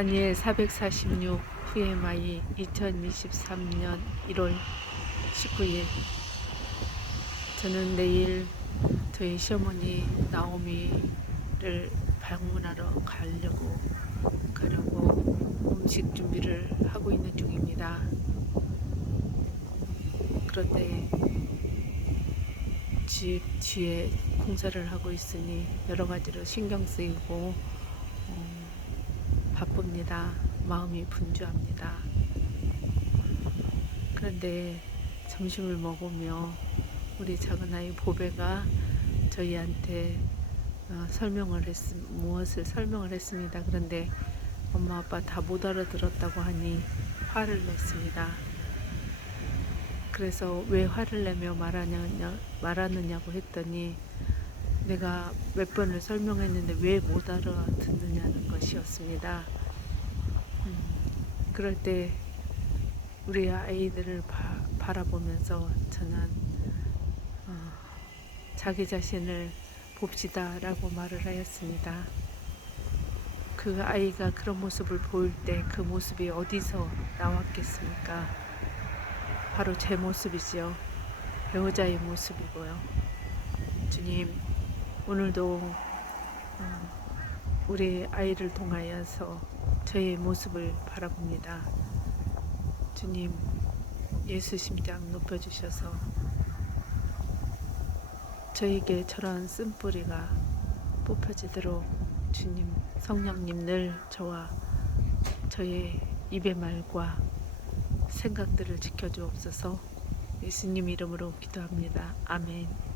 다니엘 446 VMI 2023년 1월 19일 저는 내일 저희 시어머니 나오미를 방문하러 가려고 가려고 음식 준비를 하고 있는 중입니다. 그런데 집 뒤에 공사를 하고 있으니 여러 가지로 신경 쓰이고 어, 바쁩니다. 마음이 분주합니다. 그런데 점심을 먹으며 우리 작은 아이 보배가 저희한테 어, 설명을 했, 무엇을 설명을 했습니다. 그런데 엄마 아빠 다 못 알아들었다고 하니 화를 냈습니다. 그래서 왜 화를 내며 말하냐, 말하느냐고 했더니 내가 몇 번을 설명했는데 왜 못 알아듣느냐는 것이었습니다. 음, 그럴 때 우리 아이들을 바, 바라보면서 저는 어, 자기 자신을 봅시다 라고 말을 하였습니다. 그 아이가 그런 모습을 보일 때 그 모습이 어디서 나왔겠습니까? 바로 제 모습이지요. 배우자의 모습이고요. 주님, 오늘도 어, 우리 아이를 통하여서 저의 모습을 바라봅니다. 주님, 예수 심장 높여주셔서 저에게 저런 쓴뿌리가 뽑혀지도록 주님, 성령님 늘 저와 저의 입의 말과 생각들을 지켜주옵소서 예수님 이름으로 기도합니다. 아멘.